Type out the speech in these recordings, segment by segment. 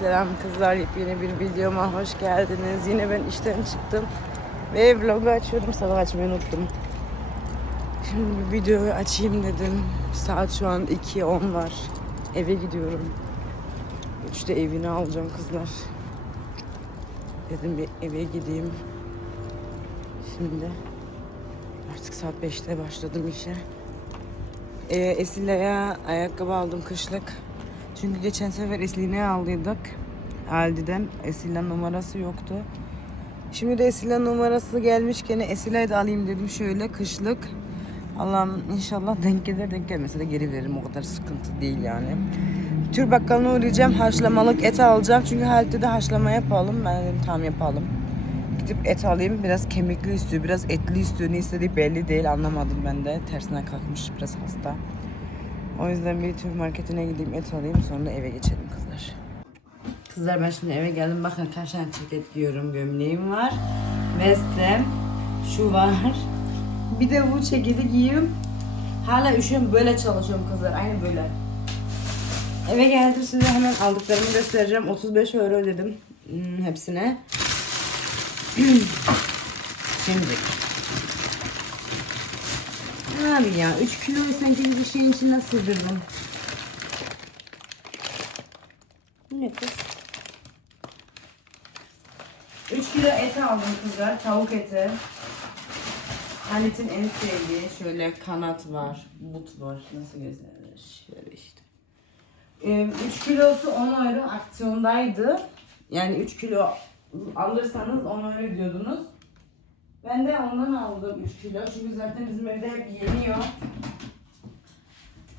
Selam kızlar, yepyeni bir videoma hoş geldiniz. Yine ben işten çıktım ve vlogu açıyordum, sabah açmayı unuttum. Şimdi videoyu açayım dedim. Saat şu an 2.10 var. Eve gidiyorum. 3'te evini alacağım kızlar. Dedim bir eve gideyim. Şimdi artık saat 5'te başladım işe. Ee, Esile'ye ayakkabı aldım kışlık. Çünkü geçen sefer Esile'ye aldıydık. Aldi'den. Esile numarası yoktu. Şimdi de Esile numarası gelmişken Esile'yi de alayım dedim şöyle kışlık. Allah'ım inşallah denk gelir denk gelmese de geri veririm. O kadar sıkıntı değil yani. Tür bakkalına uğrayacağım. Haşlamalık et alacağım. Çünkü Halit'te de haşlama yapalım. Ben dedim tamam yapalım. Gidip et alayım. Biraz kemikli istiyor. Biraz etli istiyor. Ne istediği belli değil. Anlamadım ben de. Tersine kalkmış. Biraz hasta. O yüzden bir tür marketine gideyim et alayım. Sonra eve geçelim kızlar. Kızlar ben şimdi eve geldim. Bakın kaç tane ceket giyiyorum. Gömleğim var. Vestem. Şu var. Bir de bu ceketi giyiyorum. Hala üşüyorum. Böyle çalışıyorum kızlar. Aynı böyle. Eve geldim size hemen aldıklarımı göstereceğim. 35 euro ödedim hmm, hepsine. Şimdi. Abi ya 3 kiloyu sanki bir şeyin içine sığdırdım. Bu ne kız? 3 kilo et aldım kızlar. Tavuk eti. Halit'in en sevdiği şöyle kanat var, but var. Nasıl gösterir? Şöyle işte. 3 kilosu 10 euro aksiyondaydı. Yani 3 kilo alırsanız 10 euro diyordunuz. Ben de ondan aldım 3 kilo. Çünkü zaten bizim evde hep yeniyor.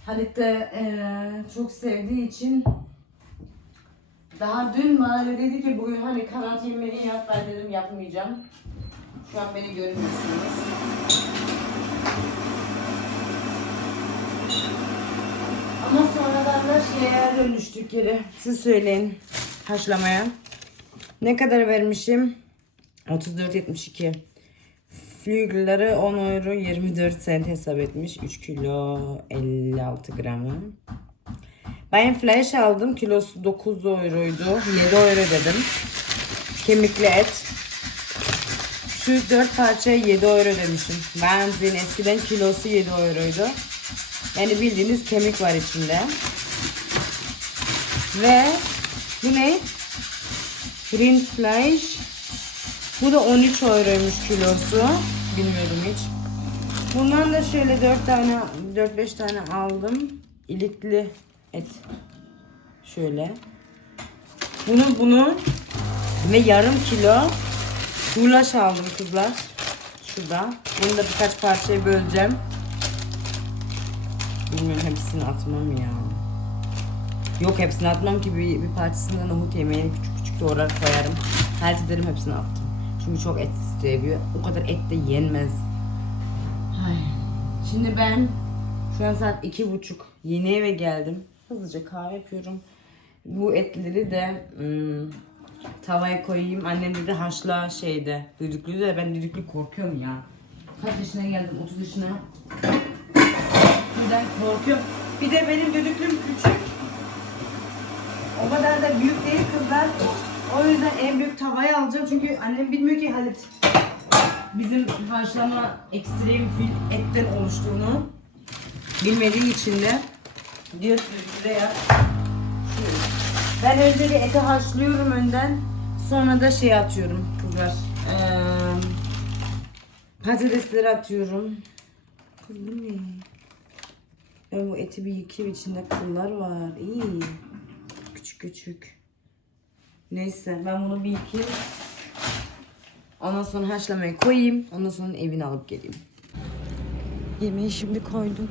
Halit de eee, çok sevdiği için daha dün bana dedi ki bugün hani kanat yemeği yap ben dedim yapmayacağım. Şu an beni görmüyorsunuz. Ama sonradan da şeye dönüştük geri. Siz söyleyin haşlamaya. Ne kadar vermişim? 34.72. Flügelleri 10 euro 24 cent hesap etmiş. 3 kilo 56 gramı. Ben flash aldım. Kilosu 9 euroydu. 7 euro dedim. Kemikli et. Şu 4 parçaya 7 euro demişim. Benzin eskiden kilosu 7 euroydu. Yani bildiğiniz kemik var içinde. Ve bu ne? Rindfleisch. Bu da 13 euroymuş kilosu. Bilmiyordum hiç. Bundan da şöyle 4 tane 4-5 tane aldım. İlikli et. Şöyle. Bunu bunu ve yarım kilo gulaş aldım kızlar. Şurada. Bunu da birkaç parçaya böleceğim. Bilmiyorum hepsini atmam ya. Yok hepsini atmam ki bir, bir parçasını nohut yemeğini küçük küçük doğrar koyarım. Her hepsini attım. Çünkü çok et seviyor. O kadar et de yenmez. Ay. Şimdi ben şu an saat iki buçuk. Yeni eve geldim. Hızlıca kahve yapıyorum. Bu etleri de ım, tavaya koyayım. Annem dedi haşla şeyde. Düdüklü de ben düdüklü korkuyorum ya. Kaç yaşına geldim? 30 yaşına. Birden korkuyorum. Bir de benim düdüklüm küçük. O kadar da büyük değil kızlar. O yüzden en büyük tavayı alacağım çünkü annem bilmiyor ki Halit. Bizim haşlama ekstrem fil etten oluştuğunu bilmediği için de diyor şuraya. Ben önce bir eti haşlıyorum önden sonra da şey atıyorum kızlar. Ee, patatesleri atıyorum. Kız bu ne? Ben bu eti bir yıkayayım içinde kıllar var. İyi. Küçük küçük Neyse ben bunu bir yıkayayım. Ondan sonra haşlamaya koyayım. Ondan sonra evine alıp geleyim. Yemeği şimdi koydum.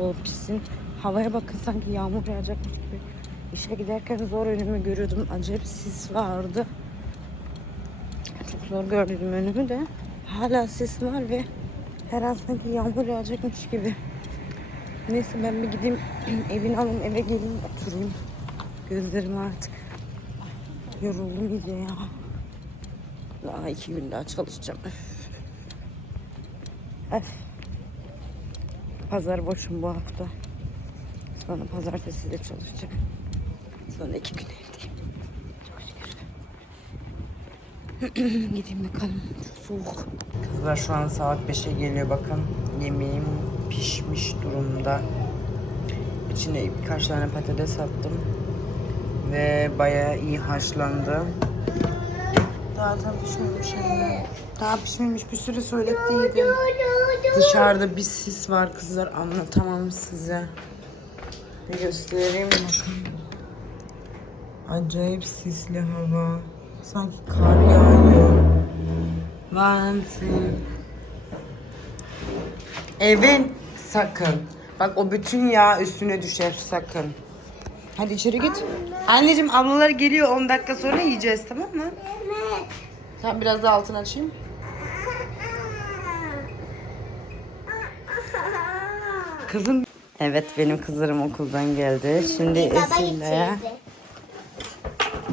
O pisin. Havaya bakın sanki yağmur yağacakmış gibi. İşe giderken zor önümü görüyordum. Acayip sis vardı. Çok zor gördüm önümü de. Hala sis var ve her an sanki yağmur yağacakmış gibi. Neyse ben bir gideyim evini alayım eve geleyim oturayım. Gözlerim artık Yoruldum iyice ya. Daha iki gün daha çalışacağım. Öf. Pazar boşum bu hafta. Sonra pazartesi de çalışacağım. Sonra iki gün evdeyim. Gideyim bakalım. Çok soğuk. Kızlar şu an saat 5'e geliyor bakın. Yemeğim pişmiş durumda. İçine birkaç tane patates attım. Ve bayağı iyi haşlandı. Daha tam pişmemiş anne. Daha pişmemiş bir sürü söylettiydim. Dışarıda bir sis var kızlar anlatamam size. Bir göstereyim bakın. Acayip sisli hava. Sanki kar yağıyor. Valentin. Evin sakın. Bak o bütün yağ üstüne düşer sakın. Hadi içeri git. Anneciğim ablalar geliyor 10 dakika sonra yiyeceğiz tamam mı? Evet. Tamam biraz daha altını açayım. Kızım. Evet benim kızlarım okuldan geldi. Şimdi Esin'le getirdi.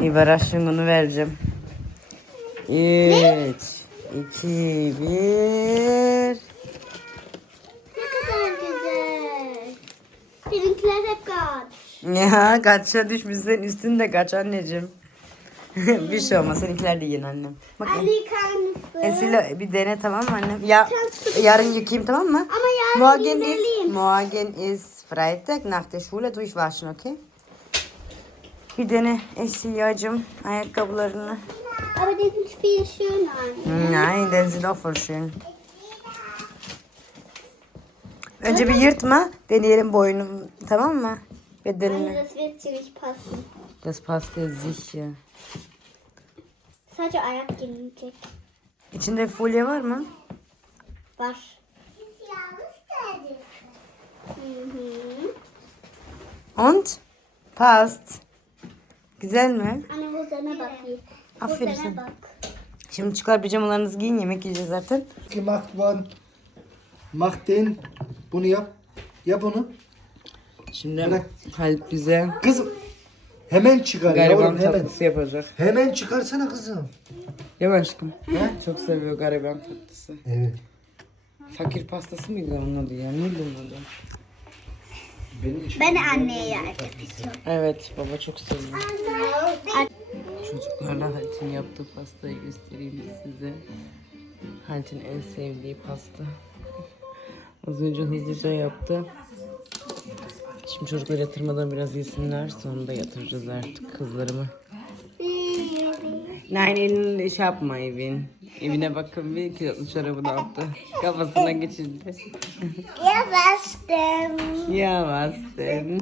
İbara şungunu vereceğim. 3, 2, 1. Ne kadar güzel. Benimkiler hep kaç. Ya kaça düşmüşsün üstünde kaç anneciğim. bir şey olmaz seninkiler de yiyin annem. Bak Ali mısın? Esile bir dene tamam mı annem? Ya yarın yıkayayım tamam mı? Ama yarın Morgen giymeliyim. morgen ist Freitag nach der Schule durchwaschen okay? Bir dene Esilyacım ayakkabılarını. Aber die sind viel schöner. Nein, die sind auch voll schön. Önce bir yırtma, deneyelim boyunu tamam mı? Bedenini. Also das wird ziemlich passen. Das passt ja sicher. Sadece ayak gelinecek. İçinde folye var mı? Var. Und? Passt. Güzel mi? Anne hozana bak bir. Aferin Hozana sana. bak. Şimdi çıkar pijamalarınızı giyin yemek yiyeceğiz zaten. gemacht worden. Mach den. Bunu yap. Yap onu. Şimdi Bırak. Halit bize Kızım. Hemen çıkar gariban yavrum hemen. tatlısı yapacak. Hemen çıkarsana kızım. Değil mi aşkım? Çok seviyor gariban tatlısı. Evet. Fakir pastası mıydı onun adı ya? Neydi onun adı? Benim için. Ben anneye yardım Evet baba çok seviyor. Çocuklarla Halit'in yaptığı pastayı göstereyim size. Halit'in en sevdiği pasta. Az önce hızlıca yaptı. Şimdi çocuklar yatırmadan biraz yesinler. Sonra da yatıracağız artık kızlarımı. Nein elini şey yapma evin. Evine bakın bir kilotlu çorabını attı. Kafasına geçirdi. Was denn? Ya bastın.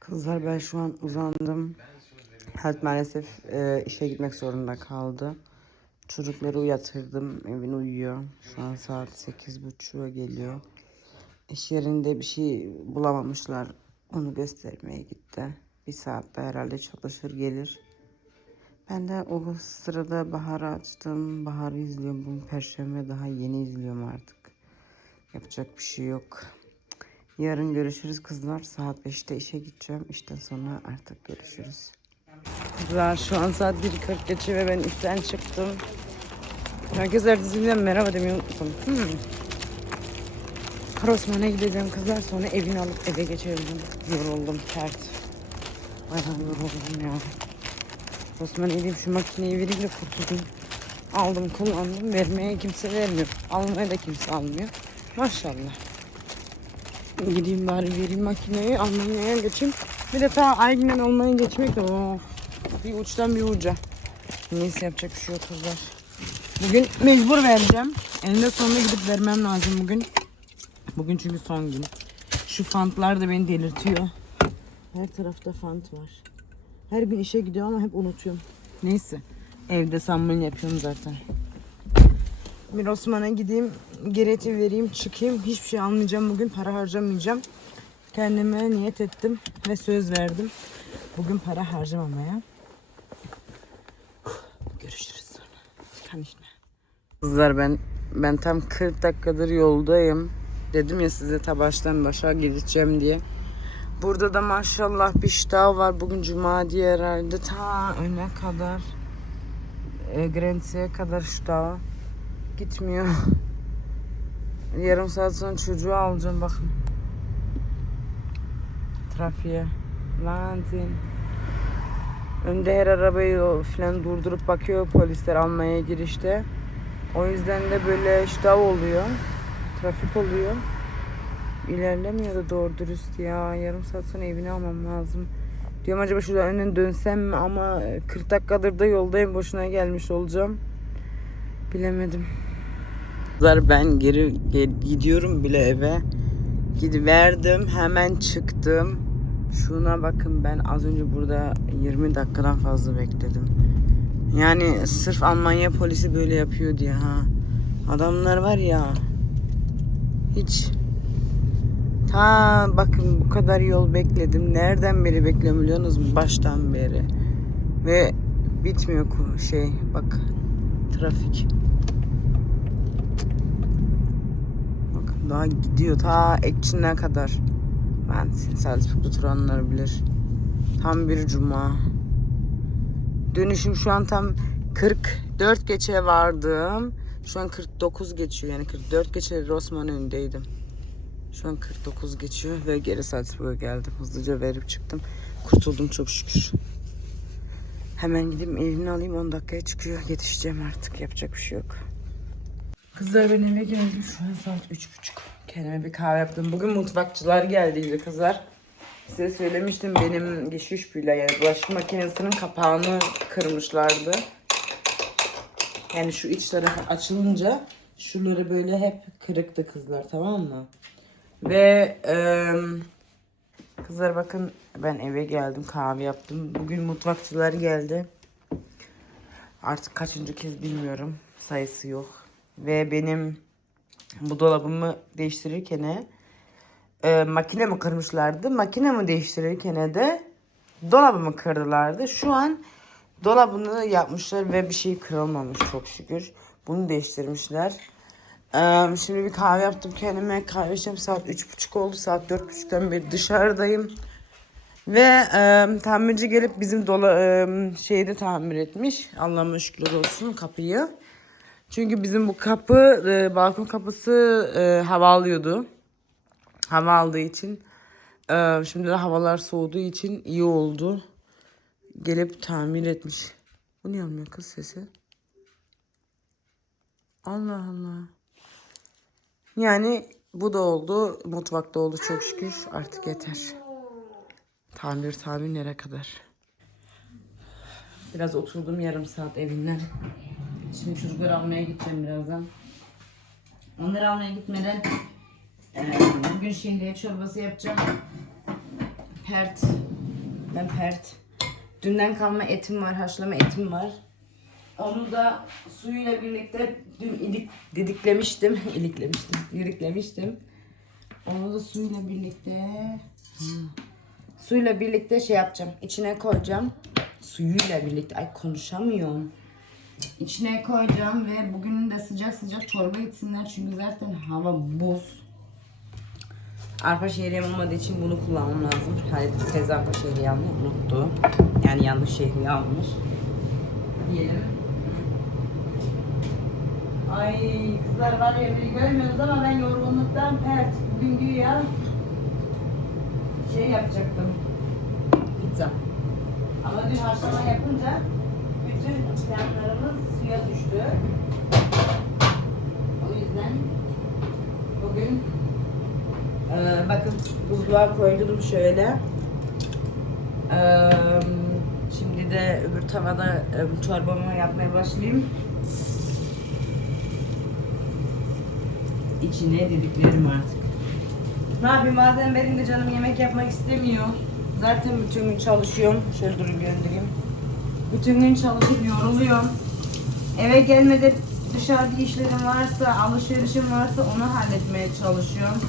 Kızlar ben şu an uzandım. Halit maalesef e, işe gitmek zorunda kaldı. Çocukları uyatırdım. Evin uyuyor. Şu an saat sekiz buçuğa geliyor. İş yerinde bir şey bulamamışlar. Onu göstermeye gitti. Bir saatte herhalde çalışır gelir. Ben de o sırada Bahar'ı açtım. Bahar'ı izliyorum. Bugün Perşembe daha yeni izliyorum artık. Yapacak bir şey yok. Yarın görüşürüz kızlar. Saat 5'te işe gideceğim. İşten sonra artık görüşürüz. Kızlar şu an saat 1.40 geçiyor ve ben işten çıktım. Herkese dizimden merhaba demeyi unuttum. Hmm. Karosman'a gideceğim kızlar. Sonra evini alıp eve geçebilirim. Yoruldum pert. Bayağı yoruldum ya. Osman edeyim şu makineyi vereyim de kurtulayım. Aldım kullandım. Vermeye kimse vermiyor. Almaya da kimse almıyor. Maşallah. Gideyim bari vereyim makineyi Almanya'ya geçeyim. Bir de ta Aygün'den Almanya'ya geçmek de. Bir uçtan bir uca. Neyse yapacak bir şey yok kızlar. Bugün mecbur vereceğim. Eninde sonunda gidip vermem lazım bugün. Bugün çünkü son gün. Şu fantlar da beni delirtiyor. Her tarafta fant var. Her gün işe gidiyorum ama hep unutuyorum. Neyse. Evde sammun yapıyorum zaten. Bir Osman'a gideyim, gereti vereyim, çıkayım. Hiçbir şey almayacağım bugün, para harcamayacağım. Kendime niyet ettim ve söz verdim. Bugün para harcamamaya. Görüşürüz sonra. Kızlar ben ben tam 40 dakikadır yoldayım. Dedim ya size ta baştan başa gideceğim diye. Burada da maşallah bir iştah var. Bugün cuma diye herhalde ta öne kadar e, Grenze'ye kadar iştah gitmiyor. Yarım saat sonra çocuğu alacağım bakın. Trafiğe. Wahnsinn. Önde her arabayı falan durdurup bakıyor polisler almaya girişte. O yüzden de böyle ştav oluyor. Trafik oluyor. İlerlemiyor da doğru dürüst ya. Yarım saat sonra evine almam lazım. Diyorum acaba şuradan önden dönsem mi ama 40 dakikadır da yoldayım. Boşuna gelmiş olacağım. Bilemedim. Ben geri gidiyorum bile eve. Gidiverdim hemen çıktım. Şuna bakın ben az önce burada 20 dakikadan fazla bekledim. Yani sırf Almanya polisi böyle yapıyor diye ha. Adamlar var ya hiç ta bakın bu kadar yol bekledim. Nereden beri bekliyorum biliyor musunuz? Baştan beri. Ve bitmiyor şey bak trafik. Bak daha gidiyor ta Ekçin'e kadar. Ben Salzburg'da turanlar bilir. Tam bir cuma. Dönüşüm şu an tam 44 geçe vardım. Şu an 49 geçiyor. Yani 44 geçe Rosman önündeydim. Şu an 49 geçiyor ve geri Salzburg'a geldim. Hızlıca verip çıktım. Kurtuldum çok şükür. Hemen gideyim evini alayım 10 dakikaya çıkıyor. Yetişeceğim artık. Yapacak bir şey yok. Kızlar ben eve geldim. Şu an saat üç buçuk. Kendime bir kahve yaptım. Bugün mutfakçılar geldiydi kızlar. Size söylemiştim benim geçiş bile yani bulaşık makinesinin kapağını kırmışlardı. Yani şu iç tarafı açılınca şuraları böyle hep kırıktı kızlar tamam mı? Ve eee, kızlar bakın ben eve geldim kahve yaptım. Bugün mutfakçılar geldi. Artık kaçıncı kez bilmiyorum. Sayısı yok. Ve benim bu dolabımı değiştirirken e, makine mi kırmışlardı? Makine mi değiştirirken de dolabımı kırdılardı. Şu an dolabını yapmışlar ve bir şey kırılmamış çok şükür. Bunu değiştirmişler. E, şimdi bir kahve yaptım kendime. Kahve içtim. Saat üç buçuk oldu. Saat dört buçuktan beri dışarıdayım. Ve e, tamirci gelip bizim dola, e, şeyi de tamir etmiş. Allah'ıma şükürler olsun kapıyı. Çünkü bizim bu kapı, e, balkon kapısı e, hava alıyordu. Hava aldığı için. e, şimdi de havalar soğuduğu için iyi oldu. Gelip tamir etmiş. Bu niye almıyor kız sesi? Allah Allah. Yani bu da oldu. Mutfakta oldu çok şükür. Artık yeter. Tamir tamir nereye kadar? Biraz oturdum yarım saat evinden. Şimdi çocukları almaya gideceğim birazdan. Onları almaya gitmeden eee, bugün şehriye çorbası yapacağım. Pert. Ben pert. Dünden kalma etim var, haşlama etim var. Onu da suyuyla birlikte dün ilik, didiklemiştim. iliklemiştim, didiklemiştim. Onu da suyla birlikte Hmm. suyla birlikte şey yapacağım. İçine koyacağım. Suyuyla birlikte. Ay konuşamıyorum. İçine koyacağım ve bugün de sıcak sıcak çorba içsinler çünkü zaten hava buz. Arpa şehriyem olmadığı için bunu kullanmam lazım. Hayır, teyze arpa şehriye almayı unuttu. Yani yanlış şehriye almış. Diyelim. Ay kızlar var ya beni görmüyorsunuz ama ben yorgunluktan pert. Bugün güya şey yapacaktım. Pizza. Ama dün haşlama yapınca bütün planlarımız suya düştü. O yüzden bugün eee, bakın buzluğa koydum şöyle. Eee, şimdi de öbür tavada eee, çorbamı yapmaya başlayayım. İçine dediklerim artık. Ne yapayım bazen benim de canım yemek yapmak istemiyor. Zaten bütün gün çalışıyorum. Şöyle durun göndereyim. Bütün gün çalışıp yoruluyorum. Eve gelmede dışarıda işlerim varsa, alışverişim varsa onu halletmeye çalışıyorum.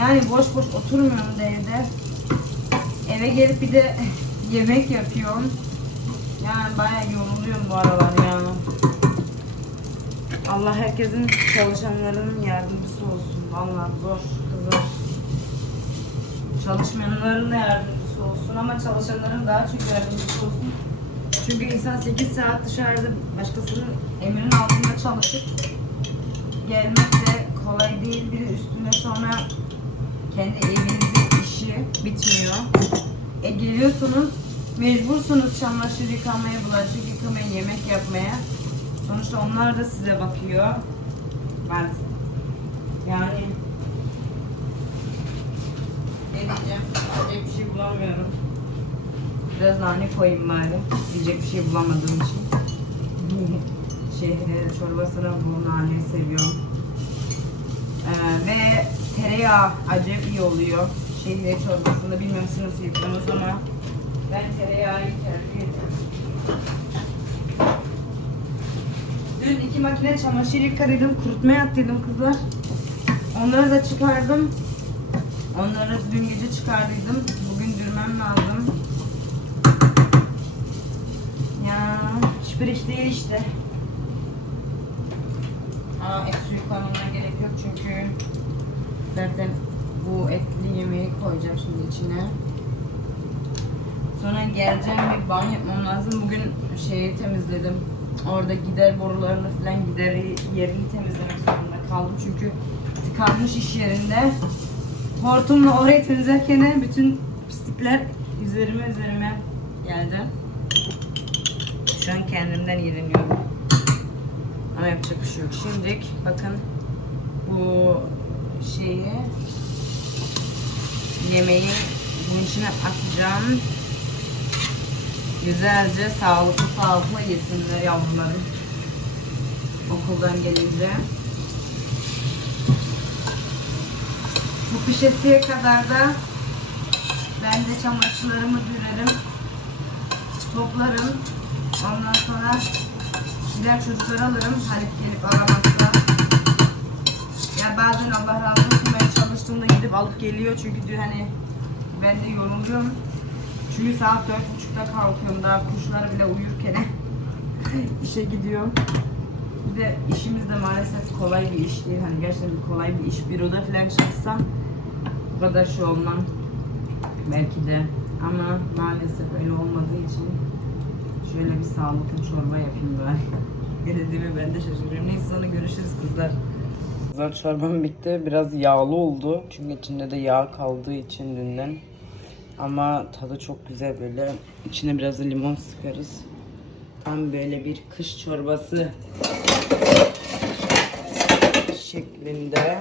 Yani boş boş oturmuyorum da evde. Eve gelip bir de yemek yapıyorum. Yani bayağı yoruluyorum bu aralar ya. Allah herkesin çalışanlarının yardımcısı olsun. Vallahi zor, zor. Çalışmayanların da yardımcısı olsun ama çalışanların daha çok yardımcısı olsun. Çünkü insan 8 saat dışarıda başkasının emrinin altında çalışıp gelmek de kolay değil. Bir de üstüne sonra kendi evinizin işi bitmiyor. E geliyorsunuz Mecbursunuz çamaşır yıkamaya, bulaşık yıkamaya, yemek yapmaya. Sonuçta onlar da size bakıyor. Ben yani ne diyeceğim? Diyecek bir şey bulamıyorum. Biraz nane koyayım bari. Diyecek bir şey bulamadığım için. Şehri çorbasına bu naneyi seviyorum. Ee, ve tereyağı acayip iyi oluyor. Şehriye çorbasında bilmiyorum siz nasıl yapıyorsunuz ama ben tereyağı tercih ediyorum. Dün iki makine çamaşır yıkarıydım, kurutmaya attıydım kızlar. Onları da çıkardım. Onları dün gece çıkardıydım. Bugün dürmem lazım. Ya hiçbir iş değil işte. Aa, et suyu koymama gerek yok çünkü zaten bu etli yemeği koyacağım şimdi içine. Sonra geleceğim bir banyo yapmam lazım. Bugün şeyi temizledim. Orada gider borularını falan gider yerini temizlemek zorunda kaldım. Çünkü tıkanmış iş yerinde. Hortumla orayı temizlerken bütün pislikler üzerime üzerime geldi. Şu an kendimden iğreniyorum. Ama yapacak bir şey yok. Şimdilik bakın bu şeyi yemeği bunun içine atacağım. Güzelce sağlıklı sağlıklı yesinler yavrularım. Okuldan gelince. Bu pişesiye kadar da ben de çamaşırlarımı dürerim. Toplarım. Ondan sonra gider çocukları alırım. Halit gelip alamazsa. Ya bazen Allah razı olsun ben çalıştığımda gidip alıp geliyor. Çünkü diyor hani ben de yoruluyorum. Çünkü saat dört buçukta kalkıyorum daha kuşlar bile uyurken işe gidiyorum. Bir de işimiz de maalesef kolay bir iş değil. Hani gerçekten kolay bir iş. Büroda falan çalışsam bu kadar şey olmam. Belki de. Ama maalesef öyle olmadığı için şöyle bir sağlıklı çorba yapayım bari. Denediğimi ben de şaşırıyorum. Neyse sonra görüşürüz kızlar. Kızlar çorbam bitti. Biraz yağlı oldu. Çünkü içinde de yağ kaldığı için dünden. Ama tadı çok güzel böyle. İçine biraz da limon sıkarız. Tam böyle bir kış çorbası şeklinde.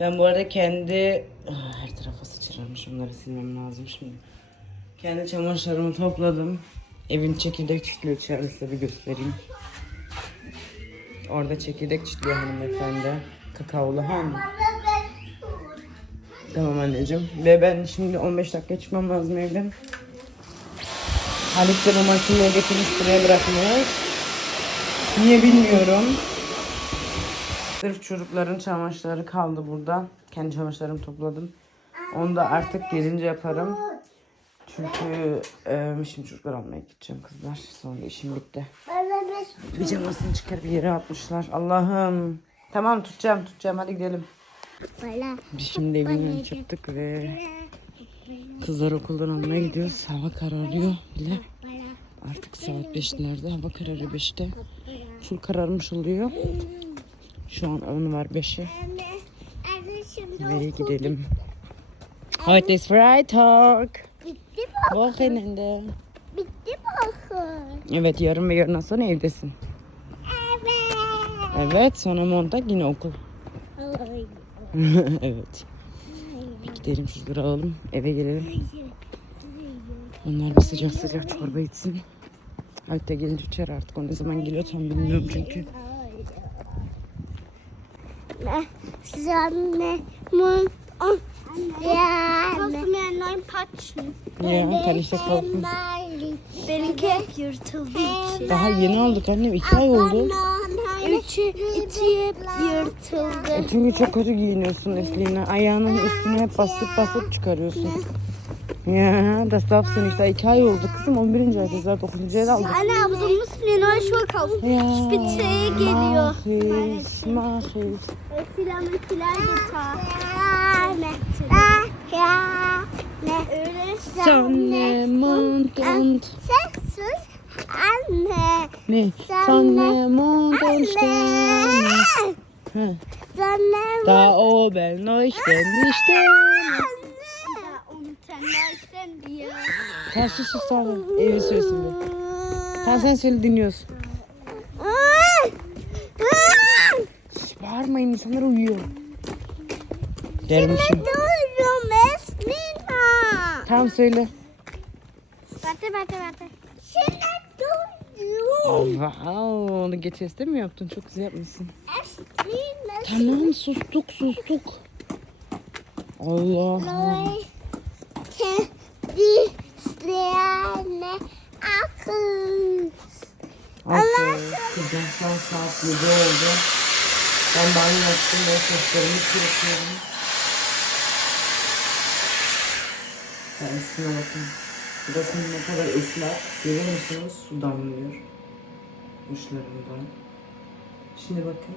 Ben bu arada kendi Ah, her tarafa sıçramış. Onları silmem lazım şimdi. Kendi çamaşırlarımı topladım. Evin çekirdek çitliyor içeride size bir göstereyim. Orada çekirdek çitliyor hanımefendi. Kakaolu hanım. Tamam anneciğim. Ve ben şimdi 15 dakika çıkmam lazım evden. Halit de bu makineyi getirmiş buraya bırakmıyor. Niye bilmiyorum. Sırf çocukların çamaşırları kaldı burada. Kendi çamaşırlarımı topladım. Onu da artık gelince yaparım. Çünkü e, şimdi çocuklar almaya gideceğim kızlar. Sonra işim bitti. Pijamasını çıkar bir yere atmışlar. Allah'ım. Tamam tutacağım tutacağım hadi gidelim. Biz şimdi evinden çıktık ve kızlar okuldan almaya gidiyoruz. Hava kararıyor bile. Artık saat 5'lerde hava kararıyor 5'te. Full kararmış oluyor. Şu an 10 var 5'e. Ve gidelim. Heute ist Freitag. Mi? Bakın. Evet yarın ve yarından sonra evdesin. Evet. Evet sonra Montag yine okul. Evet. Bir gidelim çocukları alalım eve gelelim. Onlar bir sıcak sıcak çorba içsin. Hatta gelince içer artık o ne zaman geliyor tam bilmiyorum çünkü. Sonne mun on Kosmeyen paçın. Ya karışık kalsın. Benimki hep yırtıldığı için. Daha yeni aldık annem iki ay oldu. Üçü, içi hep yırtıldı. E çünkü çok kötü giyiniyorsun Eflina. Ayağının üstüne hep basıp basıp çıkarıyorsun. Ya das darfst du nicht. Daha iki ay oldu kızım 11. ayda zaten 9. ayda aldık. Anne mir neue Schuhe kaufen. Ya. Spitzeye geliyor. Mahis, mahis. Filanın filan Öyle Sonne, Mond und... Sessiz anne. Ne? Sonne, Mond und Sterne. Heh. Sonne Da oben leuchten die Sterne. Da unten leuchten ya. Sen sus sus tamam. Evi söylesin bir. Tamam sen söyle dinliyoruz. Şş, bağırmayın insanlar uyuyor. Duyuyorum Esmina. Tamam söyle. Bate bate bate. Duyuyorum. Wow, onu geçen sene mi yaptın? Çok güzel yapmışsın. Tamam sustuk sustuk. Allah. Loy. Kendislerine akıl. Şu an saat 7 oldu. Ben banyo yaptım ve saçlarımı kurutuyorum. Kendisine bakın. Burası ne kadar ıslak. Görüyor musunuz? Su damlıyor. Uçlarından. Şimdi bakın.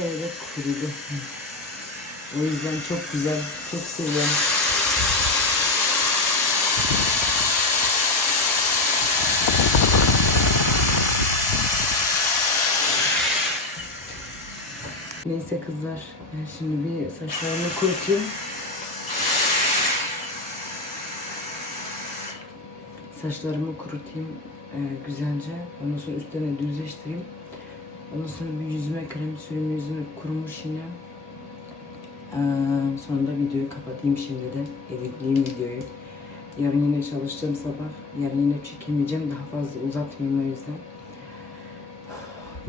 De kurudu. O yüzden çok güzel. Çok seviyorum. Neyse kızlar. Ben şimdi bir saçlarımı kurutayım. Saçlarımı kurutayım e, güzelce. Ondan sonra üstlerine düzleştireyim. Ondan sonra bir yüzüme krem süreyim. Yüzüme kurumuş yine. Ee, sonra da videoyu kapatayım şimdi de. Editleyeyim videoyu. Yarın yine çalışacağım sabah. Yarın yine çekemeyeceğim. Daha fazla uzatmayayım o yüzden.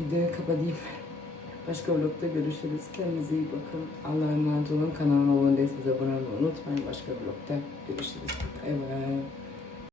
Videoyu kapatayım. Başka vlogda görüşürüz. Kendinize iyi bakın. Allah'a emanet olun. Kanalıma abone değilseniz abone olmayı unutmayın. Başka vlogda görüşürüz. Bay bay.